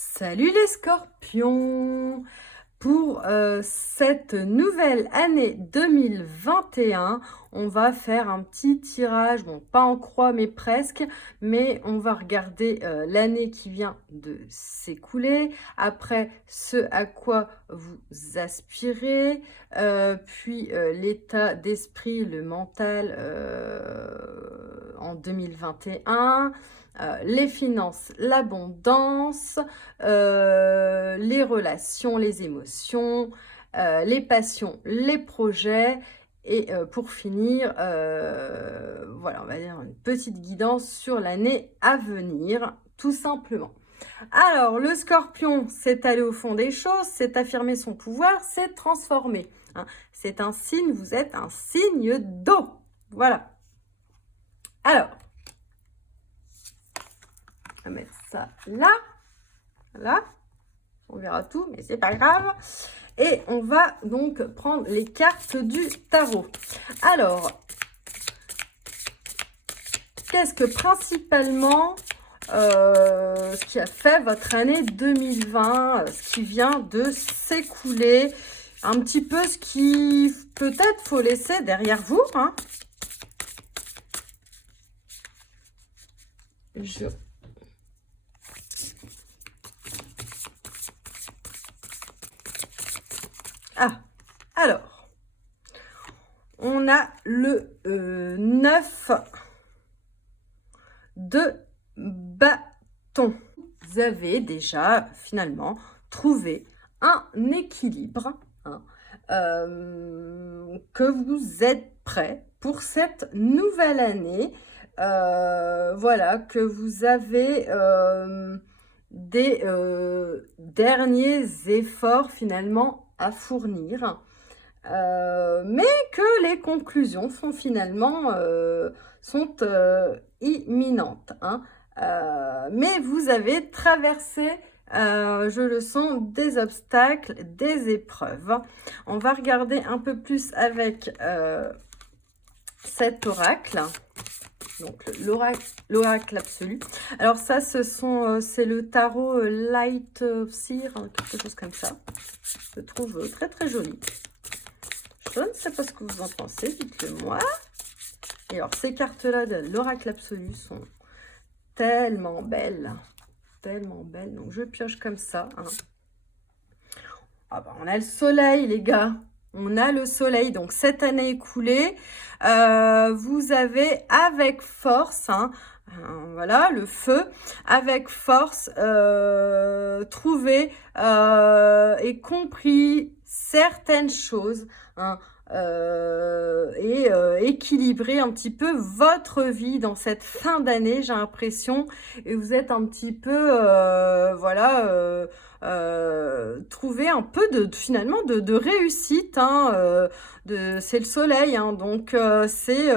Salut les scorpions! Pour cette nouvelle année 2021, on va faire un petit tirage, bon pas en croix mais presque, mais on va regarder l'année qui vient de s'écouler, après ce à quoi vous aspirez, puis l'état d'esprit, le mental en 2021, les finances, l'abondance, les relations, les émotions, les passions, les projets. Et pour finir, voilà, on va dire une petite guidance sur l'année à venir, tout simplement. Alors, le scorpion, c'est aller au fond des choses, c'est affirmer son pouvoir, c'est transformer. Hein. C'est un signe, vous êtes un signe d'eau. Voilà. Alors, on va mettre ça là. Là. On verra tout, mais c'est pas grave. Et on va donc prendre les cartes du tarot. Alors, qu'est-ce que principalement ce qui a fait votre année 2020, ce qui vient de s'écouler, un petit peu ce qui peut-être faut laisser derrière vous, hein. Ah, alors, on a le 9 de bâton. Vous avez déjà finalement trouvé un équilibre, hein, que vous êtes prêt pour cette nouvelle année. Voilà, que vous avez des derniers efforts finalement à fournir. Mais que les conclusions sont finalement imminentes. Hein. Mais vous avez traversé, je le sens, des obstacles, des épreuves. On va regarder un peu plus avec cet oracle. Donc l'oracle absolu. Alors ça, c'est le tarot Light of Seer, quelque chose comme ça. Je le trouve très très joli. Je ne sais pas ce que vous en pensez, dites-le moi. Et alors, ces cartes-là de l'oracle absolu sont tellement belles. Tellement belles. Donc, je pioche comme ça. Hein. Ah bah, on a le soleil, les gars. On a le soleil. Donc, cette année écoulée, vous avez avec force, hein, voilà, le feu, avec force, trouvé et compris certaines choses, hein, et équilibrer un petit peu votre vie dans cette fin d'année, j'ai l'impression, et vous êtes un petit peu, voilà, trouver un peu finalement de réussite, hein, c'est le soleil, hein, donc c'est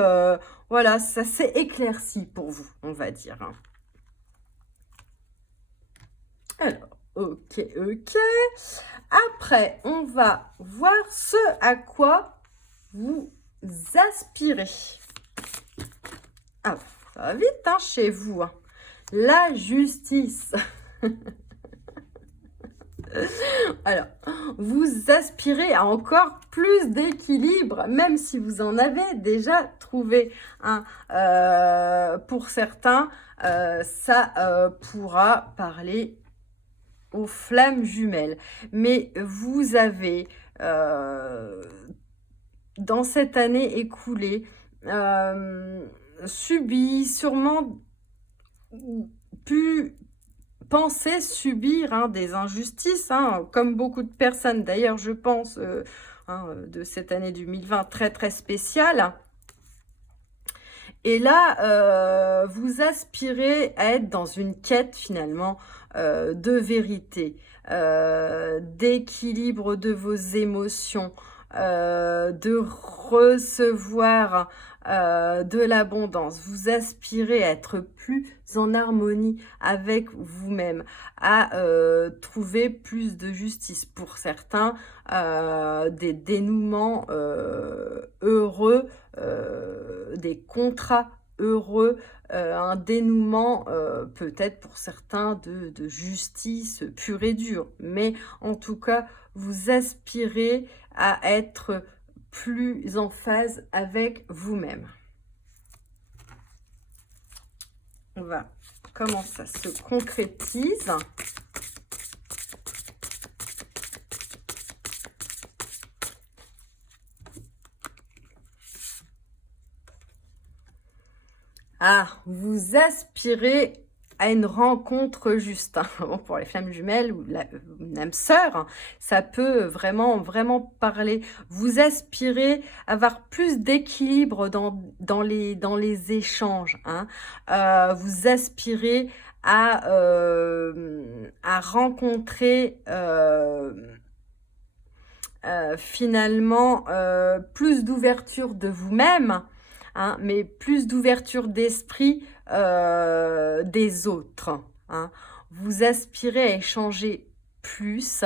voilà, ça s'est éclairci pour vous, on va dire. Hein. Alors, ok. Après, on va voir ce à quoi vous aspirez. Ah, ça va vite, hein, chez vous. Hein. La justice. Alors, vous aspirez à encore plus d'équilibre, même si vous en avez déjà trouvé un. Pour certains, ça pourra parler aux flammes jumelles. Mais vous avez, dans cette année écoulée, subi, sûrement pu penser subir, hein, des injustices, hein, comme beaucoup de personnes d'ailleurs, je pense, hein, de cette année 2020 très très spéciale. Et là, vous aspirez à être dans une quête finalement de vérité, d'équilibre de vos émotions, de recevoir de l'abondance. Vous aspirez à être plus en harmonie avec vous-même, à trouver plus de justice. Pour certains, des dénouements heureux, des contrats heureux, un dénouement peut-être pour certains de justice pure et dure. Mais en tout cas, vous aspirez à être plus en phase avec vous-même. On va comment ça se concrétise. Ah, vous aspirez à une rencontre juste. Bon, pour les flammes jumelles ou une âme sœur, hein, ça peut vraiment parler. Vous aspirez à avoir plus d'équilibre dans les échanges. Hein. Vous aspirez à rencontrer finalement plus d'ouverture de vous-même. Hein, mais plus d'ouverture d'esprit des autres. Hein. Vous aspirez à échanger plus,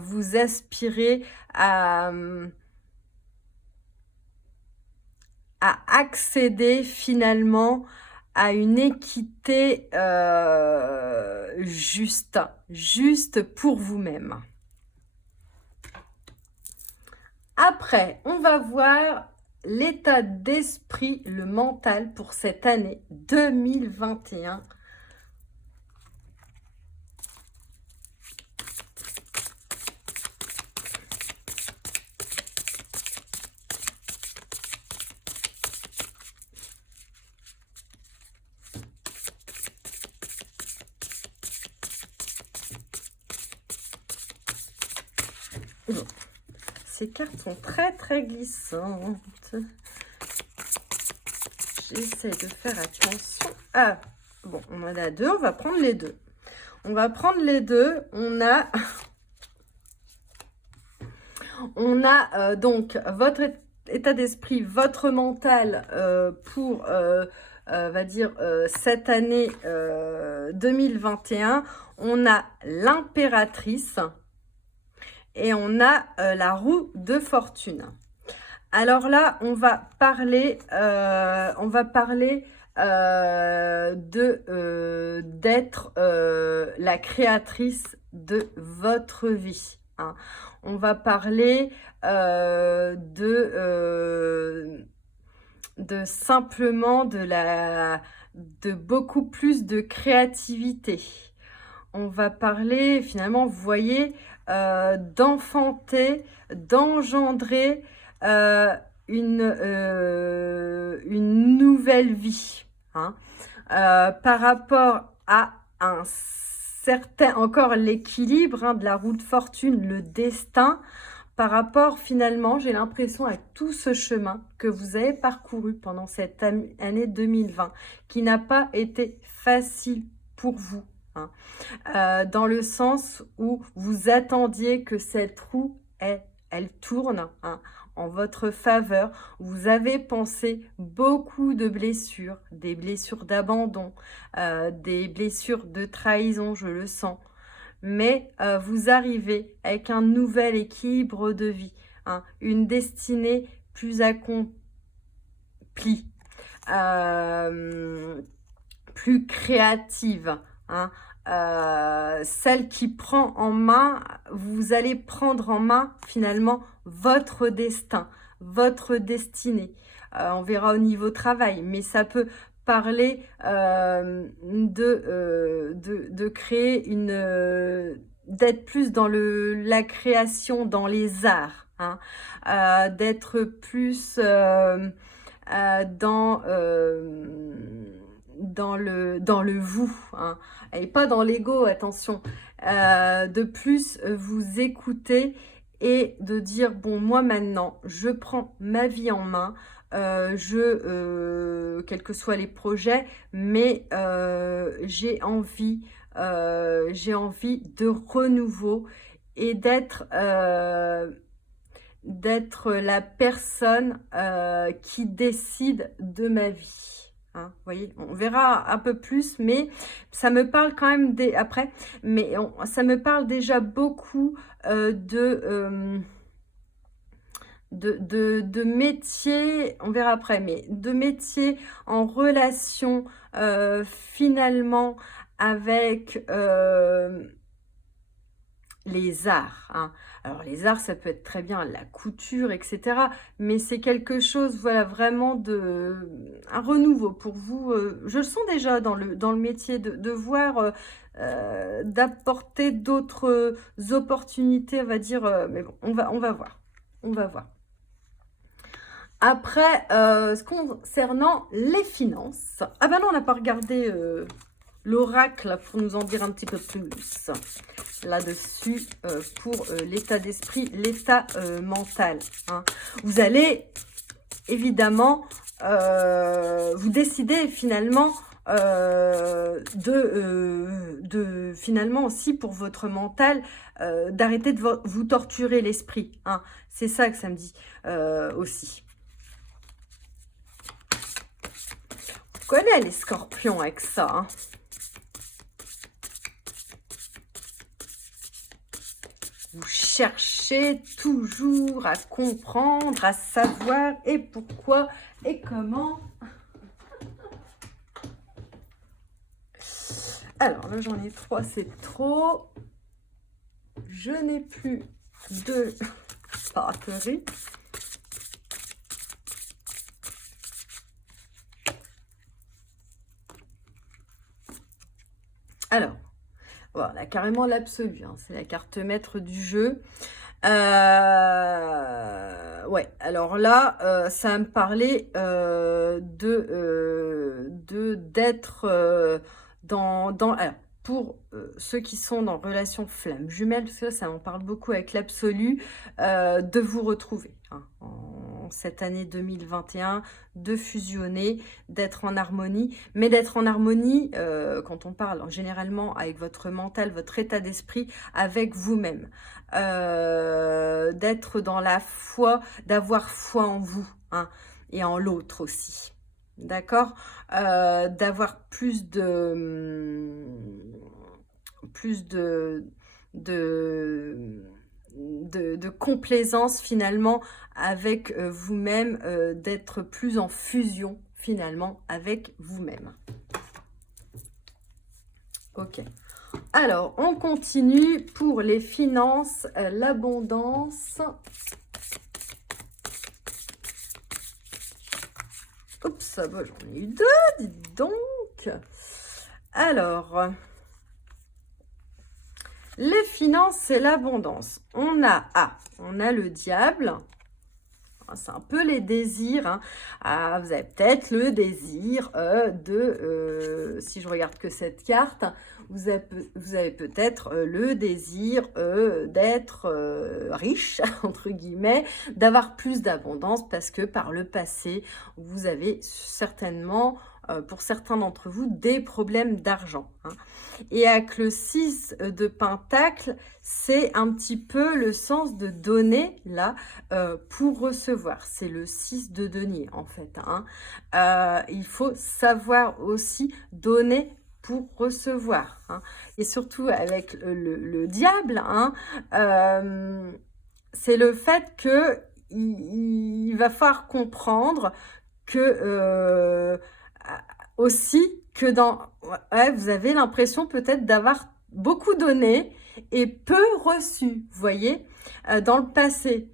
vous aspirez à accéder finalement à une équité juste pour vous-même. Après, on va voir l'état d'esprit, le mental pour cette année 2021. Bon. Ces cartes sont très glissantes. J'essaie de faire attention. Ah, bon, on en a deux. On va prendre les deux. On va prendre les deux. On a donc votre état d'esprit, votre mental pour, on va dire, cette année 2021. On a l'impératrice. Et on a la roue de fortune. Alors là, on va parler d'être la créatrice de votre vie. Hein. On va parler de simplement de beaucoup plus de créativité. On va parler finalement, vous voyez, d'enfanter, d'engendrer une nouvelle vie. Hein. Par rapport à un certain, encore l'équilibre hein, de la roue de fortune, le destin, par rapport finalement, j'ai l'impression à tout ce chemin que vous avez parcouru pendant cette année 2020, qui n'a pas été facile pour vous. Hein. Dans le sens où vous attendiez que cette roue, elle tourne hein, en votre faveur. Vous avez pensé beaucoup de blessures, des blessures d'abandon, des blessures de trahison, je le sens. Mais vous arrivez avec un nouvel équilibre de vie, hein, une destinée plus accomplie, plus créative, hein, celle qui prend en main, vous allez prendre en main finalement votre destin, votre destinée. On verra au niveau travail, mais ça peut parler de créer d'être plus dans la création, dans les arts, hein, d'être plus dans le vous, hein, et pas dans l'ego, attention. De plus vous écouter et de dire, bon, moi maintenant, je prends ma vie en main, quels que soient les projets, mais j'ai envie de renouveau et d'être la personne qui décide de ma vie. Hein, vous voyez, on verra un peu plus, mais ça me parle quand même après, mais ça me parle déjà beaucoup de métiers, on verra après, mais de métiers en relation finalement avec les arts, hein. Alors les arts, ça peut être très bien la couture, etc. Mais c'est quelque chose, voilà, vraiment un renouveau pour vous. Je le sens déjà dans le métier de voir, d'apporter d'autres opportunités, on va dire. Mais bon, on va voir. On va voir. Après, concernant les finances, ah ben non, on n'a pas regardé l'oracle pour nous en dire un petit peu plus là-dessus pour l'état d'esprit, l'état mental, hein. Vous allez évidemment vous décider finalement finalement aussi pour votre mental d'arrêter de vous torturer l'esprit, hein. C'est ça que ça me dit aussi. On connaît les scorpions avec ça, hein. Vous cherchez toujours à comprendre, à savoir et pourquoi et comment. Alors là, j'en ai 3, c'est trop. Je n'ai plus de batterie. Alors, voilà, carrément l'absolu, hein, c'est la carte maître du jeu. Ouais, alors là, ça va me parler d'être alors, pour ceux qui sont dans relation flamme jumelle, parce que ça m'en parle beaucoup avec l'absolu, de vous retrouver, hein, en cette année 2021, de fusionner, d'être en harmonie, mais d'être en harmonie, quand on parle généralement avec votre mental, votre état d'esprit, avec vous-même. D'être dans la foi, d'avoir foi en vous, hein, et en l'autre aussi. D'accord, d'avoir plus de complaisance finalement avec vous-même, d'être plus en fusion finalement avec vous-même. Ok. Alors, on continue pour les finances, l'abondance. Oups, bah, j'en ai eu 2, dites donc. Alors, les finances et l'abondance. On a le diable. C'est un peu les désirs, hein. Ah, vous avez peut-être le désir si je regarde que cette carte, vous avez peut-être le désir d'être riche, entre guillemets, d'avoir plus d'abondance parce que par le passé, vous avez certainement, pour certains d'entre vous, des problèmes d'argent, hein. Et avec le 6 de Pentacle, c'est un petit peu le sens de donner, là, pour recevoir. C'est le 6 de denier, en fait, hein. Il faut savoir aussi donner pour recevoir, hein. Et surtout avec le diable, hein, c'est le fait que il va falloir comprendre que aussi que vous avez l'impression peut-être d'avoir beaucoup donné et peu reçu, vous voyez, dans le passé.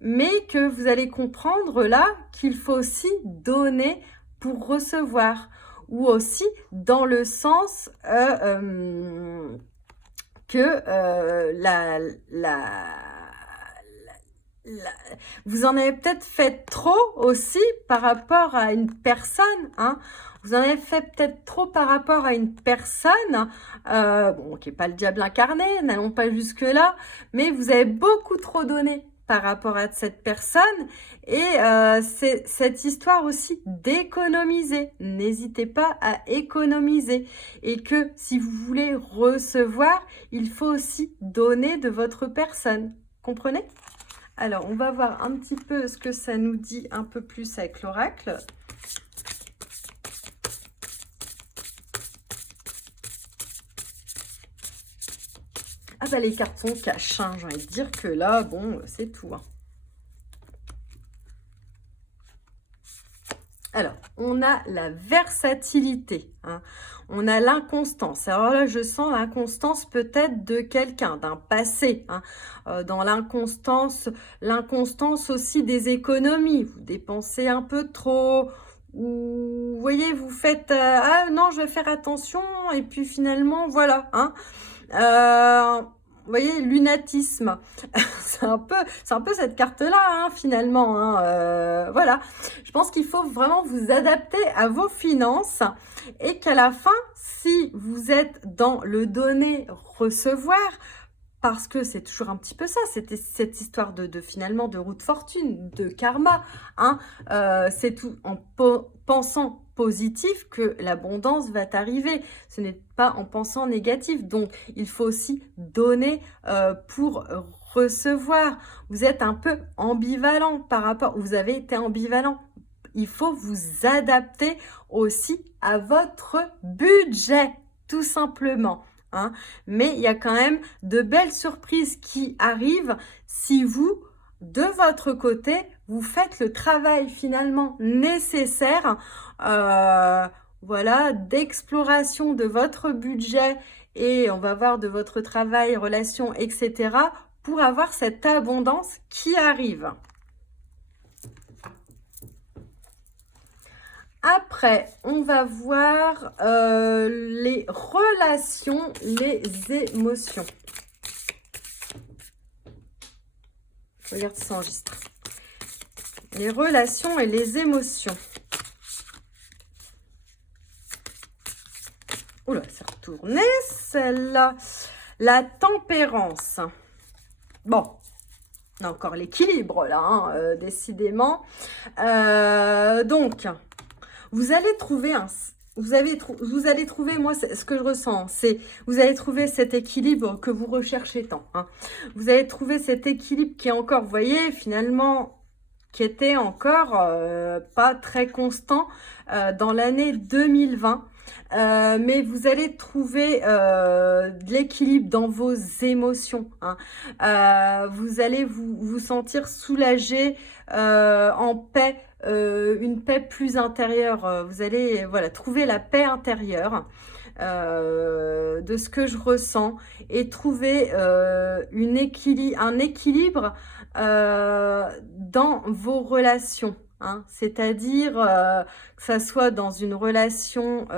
Mais que vous allez comprendre là qu'il faut aussi donner pour recevoir. Ou aussi dans le sens que vous en avez peut-être fait trop aussi par rapport à une personne, hein. Vous en avez fait peut-être trop par rapport à une personne, bon, qui n'est pas le diable incarné, n'allons pas jusque-là, mais vous avez beaucoup trop donné par rapport à cette personne. Et c'est cette histoire aussi d'économiser. N'hésitez pas à économiser. Et que si vous voulez recevoir, il faut aussi donner de votre personne. Comprenez ? Alors, on va voir un petit peu ce que ça nous dit un peu plus avec l'oracle. Ah bah les cartes sont cash, hein. J'ai envie de dire que là, bon, c'est tout, hein. on a la versatilité, hein. On a l'inconstance. Alors là, je sens l'inconstance peut-être de quelqu'un, d'un passé, hein. Dans l'inconstance aussi des économies. Vous dépensez un peu trop, ou vous voyez, vous faites ah non, je vais faire attention, et puis finalement, voilà, hein. Vous voyez, lunatisme. C'est un peu cette carte-là, hein, finalement, hein, voilà. Je pense qu'il faut vraiment vous adapter à vos finances et qu'à la fin, si vous êtes dans le donner-recevoir, parce que c'est toujours un petit peu ça, c'était cette histoire de finalement de roue de fortune, de karma, hein, c'est tout en pensant positif que l'abondance va t'arriver. Ce n'est pas en pensant négatif. Donc, il faut aussi donner pour recevoir. Vous êtes un peu ambivalent par rapport, vous avez été ambivalent. Il faut vous adapter aussi à votre budget, tout simplement, hein. Mais il y a quand même de belles surprises qui arrivent si vous, de votre côté, vous faites le travail finalement nécessaire, voilà, d'exploration de votre budget, et on va voir de votre travail, relations, etc., pour avoir cette abondance qui arrive. Après, on va voir les relations, les émotions. Regarde, ça enregistre. Les relations et les émotions. Oula, c'est retourné celle-là. La tempérance. Bon, on a encore l'équilibre là, hein, décidément. Donc, vous allez trouver vous allez trouver, moi, ce que je ressens, c'est vous allez trouver cet équilibre que vous recherchez tant, hein. Vous allez trouver cet équilibre qui est encore, vous voyez, finalement, qui était encore pas très constant dans l'année 2020. Mais vous allez trouver de l'équilibre dans vos émotions, hein. Vous allez vous sentir soulagé, en paix, une paix plus intérieure. Vous allez voilà, trouver la paix intérieure de ce que je ressens, et trouver un équilibre dans vos relations, hein. C'est-à-dire que ça soit dans une relation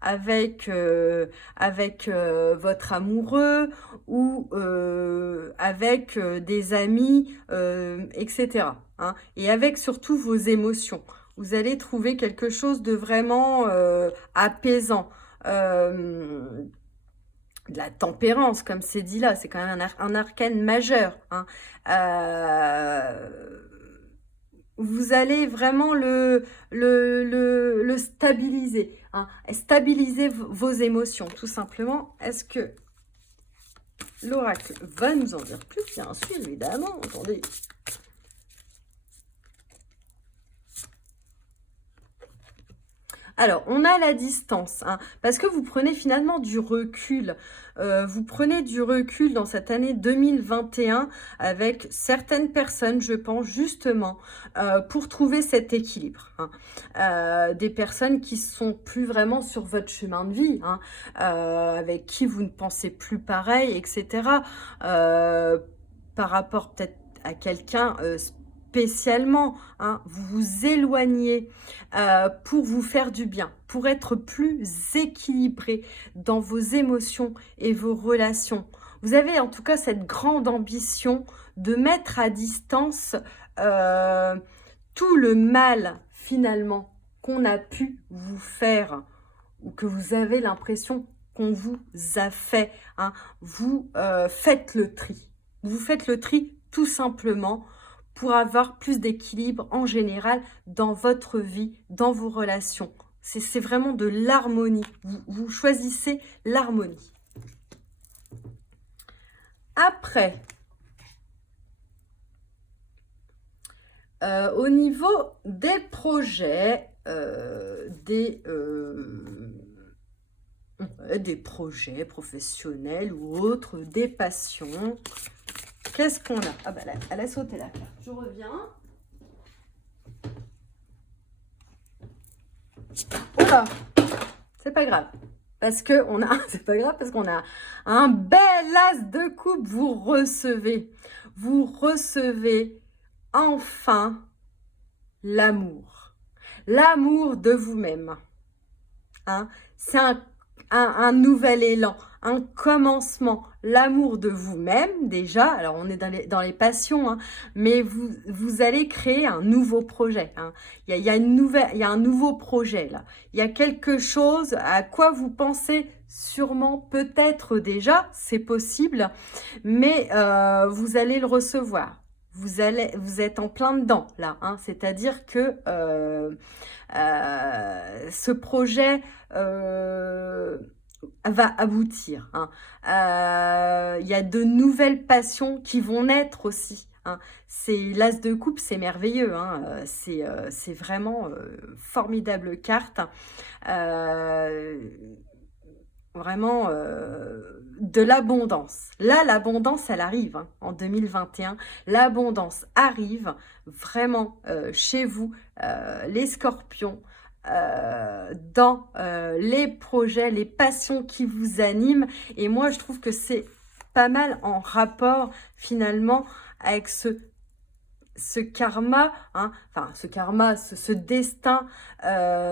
avec votre amoureux, ou avec des amis, etc., hein. Et avec surtout vos émotions. Vous allez trouver quelque chose de vraiment apaisant. De la tempérance, comme c'est dit là, c'est quand même un arcane majeur, hein. Vous allez vraiment le stabiliser, hein, stabiliser vos émotions, tout simplement. Est-ce que l'oracle va nous en dire plus? Bien sûr, évidemment, attendez. Alors, on a la distance, hein, parce que vous prenez finalement du recul. Vous prenez du recul dans cette année 2021 avec certaines personnes, je pense, justement, pour trouver cet équilibre, hein. Des personnes qui sont plus vraiment sur votre chemin de vie, hein, avec qui vous ne pensez plus pareil, etc. Par rapport peut-être à quelqu'un spécialement, hein, vous vous éloignez pour vous faire du bien, pour être plus équilibré dans vos émotions et vos relations. Vous avez en tout cas cette grande ambition de mettre à distance tout le mal finalement qu'on a pu vous faire, ou que vous avez l'impression qu'on vous a fait, hein. Vous faites le tri. Vous faites le tri tout simplement pour avoir plus d'équilibre en général dans votre vie, dans vos relations. C'est vraiment de l'harmonie. Vous choisissez l'harmonie. Après, au niveau des projets, des projets professionnels ou autres, des passions, qu'est-ce qu'on a? Ah bah là, elle a sauté la carte. Je reviens. Oula, c'est pas grave. Parce que on a, c'est pas grave, parce qu'on a un bel as de coupe. Vous recevez enfin l'amour. L'amour de vous-même. Hein? C'est un nouvel élan, un commencement. L'amour de vous-même, déjà. Alors, on est dans les passions, hein, mais vous allez créer un nouveau projet. Hein. Il y a un nouveau projet, là. Il y a quelque chose à quoi vous pensez sûrement, peut-être déjà, c'est possible, mais vous allez le recevoir. Vous êtes en plein dedans, là. Hein. C'est-à-dire que ce projet va aboutir. Hein. Il y a de nouvelles passions qui vont naître aussi. Hein. C'est l'as de coupe, c'est merveilleux. Hein. C'est vraiment formidable carte. Vraiment de l'abondance. Là, l'abondance, elle arrive hein, en 2021. L'abondance arrive vraiment chez vous, les scorpions, dans les projets, les passions qui vous animent. Et moi, je trouve que c'est pas mal en rapport finalement avec ce karma, hein, enfin ce karma, ce destin,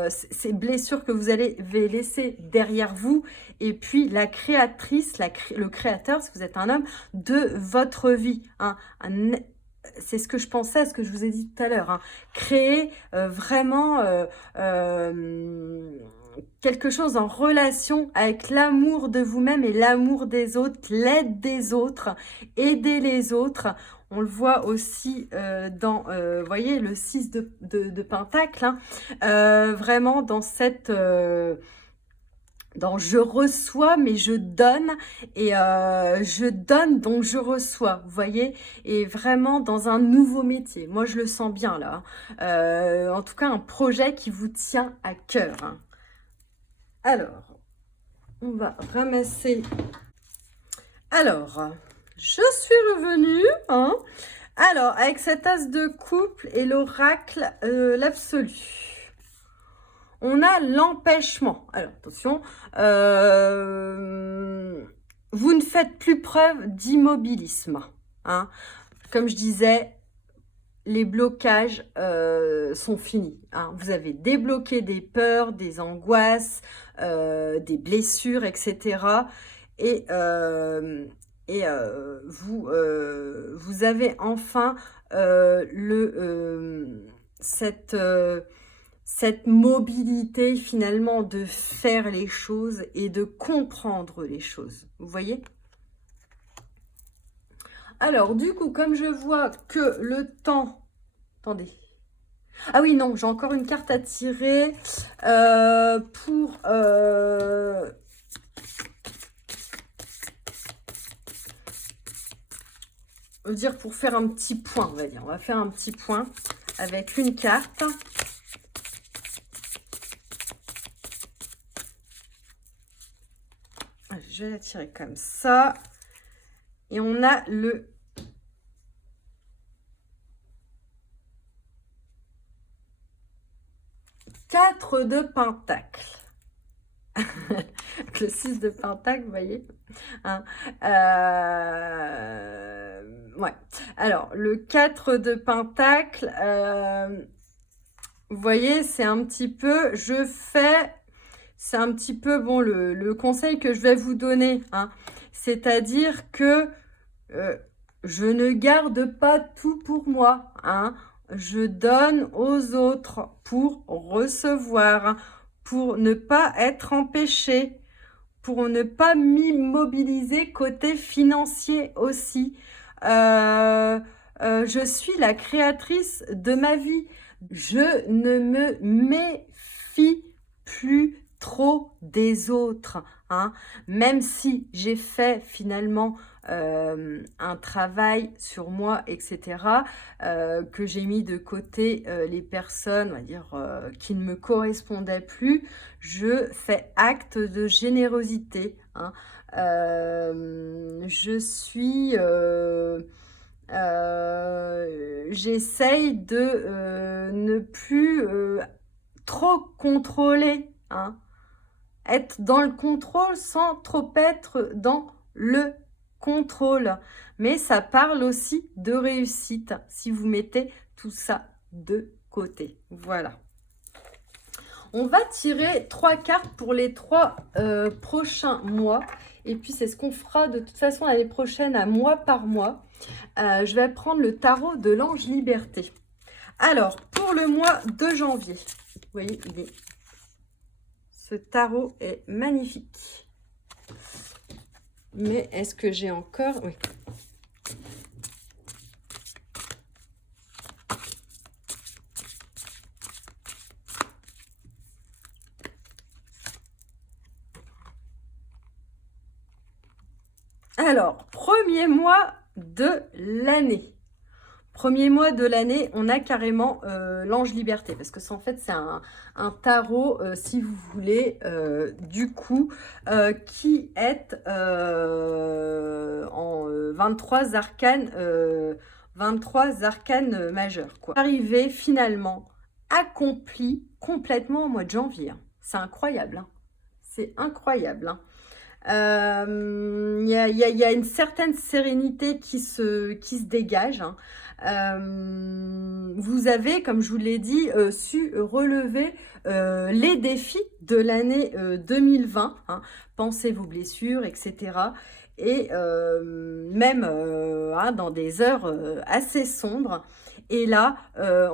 ces blessures que vous allez laisser derrière vous, et puis la créatrice, le créateur, si vous êtes un homme, de votre vie. Hein, c'est ce que je pensais, ce que je vous ai dit tout à l'heure. Hein, créer vraiment quelque chose en relation avec l'amour de vous-même et l'amour des autres, l'aide des autres, aider les autres. On le voit aussi dans, voyez, le 6 de Pentacle, hein, vraiment dans cette... dans je reçois, mais je donne, et je donne, donc je reçois, vous voyez, et vraiment dans un nouveau métier. Moi, je le sens bien, là. En tout cas, un projet qui vous tient à cœur. Hein. Alors, on va ramasser... Alors... Je suis revenue, hein. Alors, avec cet as de couple et l'oracle, l'absolu. On a l'empêchement. Alors, attention. Vous ne faites plus preuve d'immobilisme. Hein. Comme je disais, les blocages sont finis. Hein. Vous avez débloqué des peurs, des angoisses, des blessures, etc. Et... vous avez enfin cette mobilité finalement de faire les choses et de comprendre les choses. Vous voyez? Alors, du coup, comme je vois que le temps... Attendez. Ah oui, non, j'ai encore une carte à tirer pour... dire pour faire un petit point, on va dire. On va faire un petit point avec une carte. Je vais la tirer comme ça. Et on a le 4 de Pentacle. Le 6 de Pentacle, vous voyez. Hein, ouais. Alors, le 4 de Pentacle, vous voyez, c'est un petit peu, c'est un petit peu, bon, le conseil que je vais vous donner. Hein, c'est-à-dire que je ne garde pas tout pour moi. Hein, je donne aux autres pour recevoir, pour ne pas être empêché, pour ne pas m'immobiliser côté financier aussi. Je suis la créatrice de ma vie. Je ne me méfie plus trop des autres. Hein. Même si j'ai fait finalement un travail sur moi, etc., que j'ai mis de côté les personnes, on va dire, qui ne me correspondaient plus, je fais acte de générosité. Hein. Je suis... j'essaye de ne plus trop contrôler, hein. Être dans le contrôle sans trop être dans le contrôle. Mais ça parle aussi de réussite si vous mettez tout ça de côté. Voilà. On va tirer 3 cartes pour les 3 prochains mois. Et puis, c'est ce qu'on fera de toute façon l'année prochaine à mois par mois. Je vais prendre le tarot de l'ange liberté. Alors, pour le mois de janvier, vous voyez, ce tarot est magnifique. Mais est-ce que j'ai encore... Oui. Alors, premier mois de l'année. Premier mois de l'année, on a carrément l'ange liberté. Parce que c'est, en fait, c'est un tarot, si vous voulez, du coup, qui est en 23 arcanes, 23 arcanes majeurs, quoi. Arrivé finalement accompli complètement au mois de janvier. Hein. C'est incroyable. Hein. C'est incroyable. Hein. Il y a une certaine sérénité qui se dégage. Hein. Vous avez, comme je vous l'ai dit, su relever les défis de l'année 2020. Hein. Pensez vos blessures, etc. Et même hein, dans des heures assez sombres. Et là,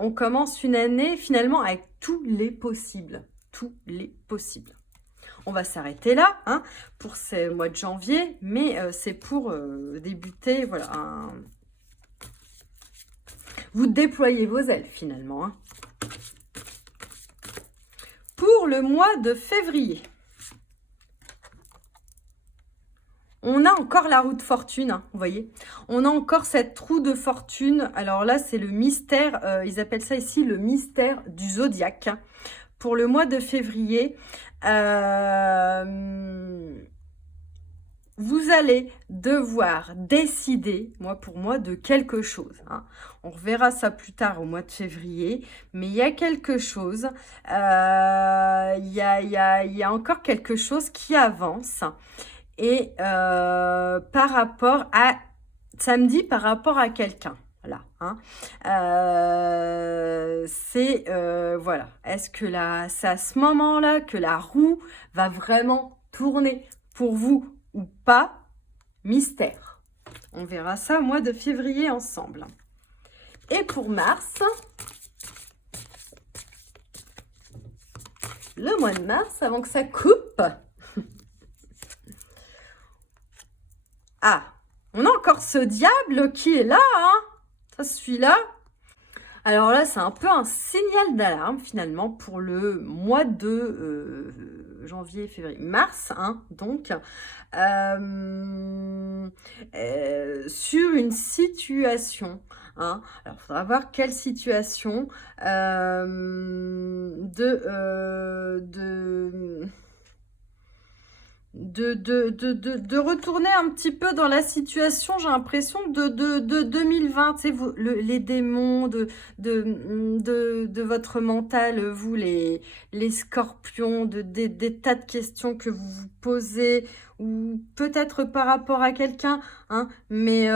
on commence une année finalement avec tous les possibles. Tous les possibles. On va s'arrêter là hein, pour ce mois de janvier, mais c'est pour débuter, voilà. Vous déployez vos ailes finalement. Hein. Pour le mois de février, on a encore la roue de fortune, hein, vous voyez. On a encore cette roue de fortune. Alors là, c'est le mystère, ils appellent ça ici le mystère du zodiaque. Hein. Pour le mois de février, vous allez devoir décider, pour moi, de quelque chose. Hein. On reverra ça plus tard au mois de février, mais il y a quelque chose, il y a encore quelque chose qui avance. Et par rapport à, ça me dit par rapport à quelqu'un. Là, hein. C'est voilà. Est-ce que là, c'est à ce moment-là que la roue va vraiment tourner pour vous ou pas? Mystère. On verra ça au mois de février ensemble. Et pour mars, le mois de mars, avant que ça coupe. Ah, on a encore ce diable qui est là, hein. Ça, celui-là. Alors là, c'est un peu un signal d'alarme, finalement, pour le mois de janvier, février, mars, hein, donc, sur une situation. Hein. Alors, il faudra voir quelle situation de retourner un petit peu dans la situation, j'ai l'impression, de 2020, tu sais, les démons de votre mental, vous, les scorpions, des tas de questions que vous vous posez, ou peut-être par rapport à quelqu'un, hein, mais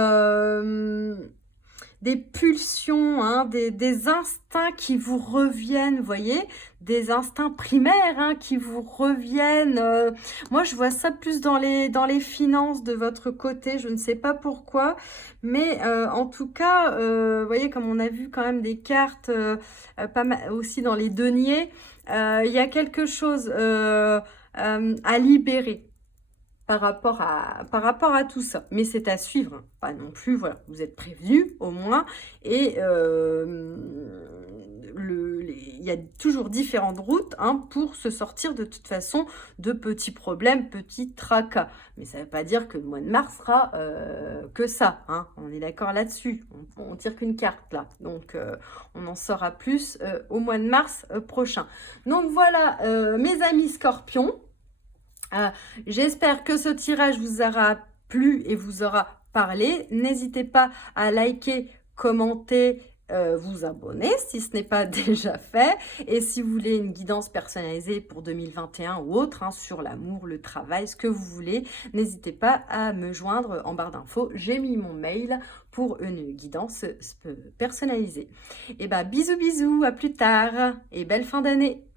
des pulsions, hein, des instincts qui vous reviennent, vous voyez, des instincts primaires hein, qui vous reviennent. Moi, je vois ça plus dans les finances de votre côté, je ne sais pas pourquoi, mais en tout cas, vous voyez, comme on a vu quand même des cartes, pas mal aussi dans les deniers, il y a quelque chose à libérer. Par rapport à tout ça. Mais c'est à suivre, hein. Pas non plus, voilà, vous êtes prévenus au moins. Et il y a toujours différentes routes hein, pour se sortir de toute façon de petits problèmes, petits tracas. Mais ça ne veut pas dire que le mois de mars sera que ça. Hein. On est d'accord là-dessus. On tire qu'une carte là. Donc on en saura plus au mois de mars prochain. Donc voilà, mes amis scorpions. J'espère que ce tirage vous aura plu et vous aura parlé. N'hésitez pas à liker, commenter vous abonner si ce n'est pas déjà fait. Et si vous voulez une guidance personnalisée pour 2021 ou autre, hein, sur l'amour, le travail, ce que vous voulez, n'hésitez pas à me joindre en barre d'infos. J'ai mis mon mail pour une guidance personnalisée. Et bah bisous bisous, à plus tard et belle fin d'année.